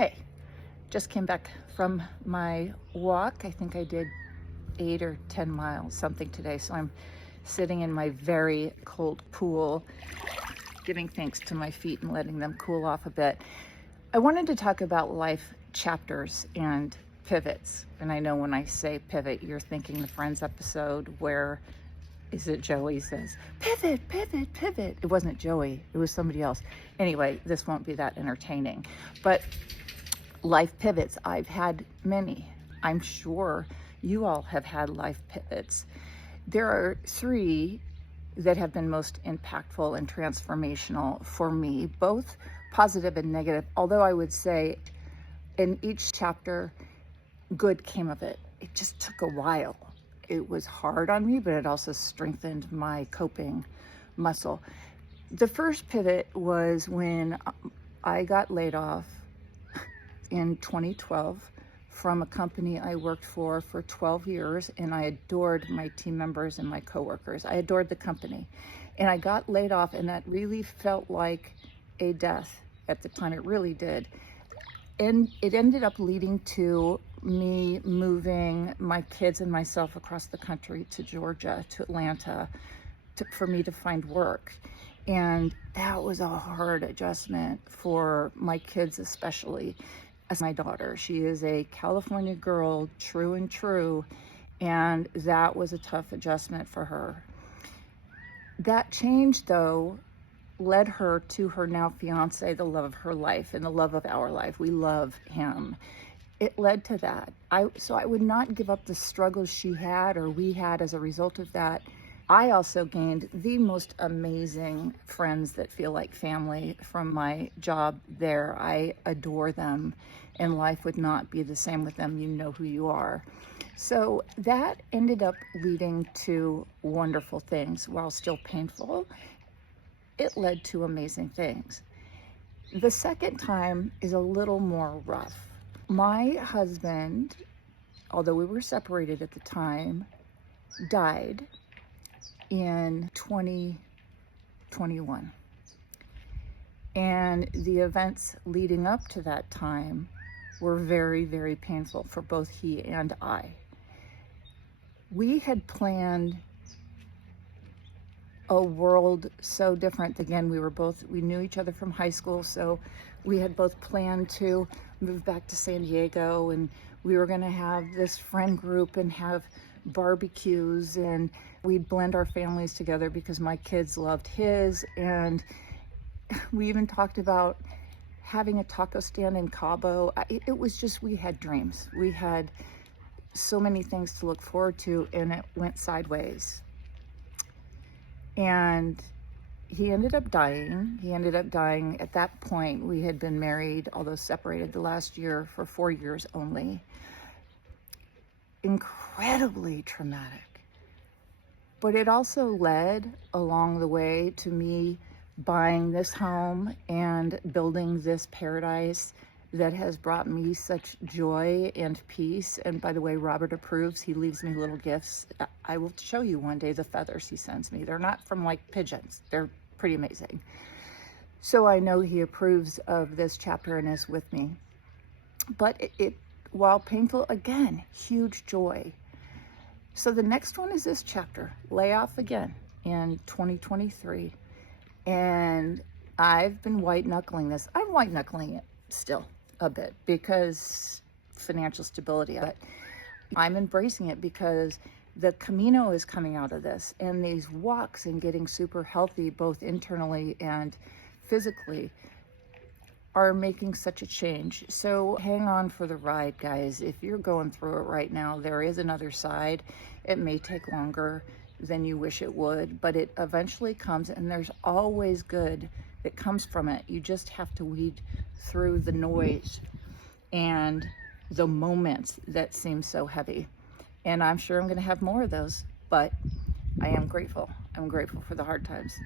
Hey, just came back from my walk. I think I did 8 or 10 miles, something today. So I'm sitting in my very cold pool, giving thanks to my feet and letting them cool off a bit. I wanted to talk about life chapters and pivots. And I know when I say pivot, you're thinking the Friends episode where is it Joey says, pivot, pivot, pivot. It wasn't Joey, it was somebody else. Anyway, this won't be that entertaining. But life pivots, I've had many. I'm sure you all have had life pivots. There are three that have been most impactful and transformational for me, both positive and negative, although I would say in each chapter, good came of it. It just took a while. It was hard on me, but it also strengthened my coping muscle. The first pivot was when I got laid off in 2012 from a company I worked for 12 years, and I adored my team members and my coworkers. I adored the company, and I got laid off, and that really felt like a death at the time. It really did. And it ended up leading to me moving my kids and myself across the country to Georgia, to Atlanta, for me to find work. And that was a hard adjustment for my kids, especially as my daughter. She is a California girl, true and true, and that was a tough adjustment for her. That change, though, led her to her now fiance, the love of her life and the love of our life. We love him. It led to that. So I would not give up the struggles she had or we had as a result of that. I also gained the most amazing friends that feel like family from my job there. I adore them, and life would not be the same with them. You know who you are. So that ended up leading to wonderful things. While still painful, it led to amazing things. The second time is a little more rough. My husband, although we were separated at the time, died in 2021. And the events leading up to that time were very, very painful for both he and I. We had planned a world so different. Again, we knew each other from high school, so we had both planned to move back to San Diego, and we were going to have this friend group and have barbecues, and we'd blend our families together because my kids loved his, and we even talked about having a taco stand in Cabo. It was just, we had dreams. We had so many things to look forward to, and it went sideways. And he ended up dying. At that point. We had been married, although separated the last year, for 4 years only. Incredibly traumatic. But it also led along the way to me buying this home and building this paradise that has brought me such joy and peace. And by the way, Robert approves. He leaves me little gifts. I will show you one day the feathers he sends me. They're not from like pigeons. They're pretty amazing. So I know he approves of this chapter and is with me. But it while painful, again, huge joy. So the next one is this chapter, layoff again in 2023. And I've been white knuckling this. I'm white knuckling it still a bit because financial stability, but I'm embracing it because the Camino is coming out of this, and these walks and getting super healthy, both internally and physically, are making such a change. So hang on for the ride, guys. If you're going through it right now, there is another side. It may take longer than you wish it would, but it eventually comes, and there's always good that comes from it. You just have to weed through the noise and the moments that seem so heavy. And I'm sure I'm going to have more of those, but I am grateful. I'm grateful for the hard times.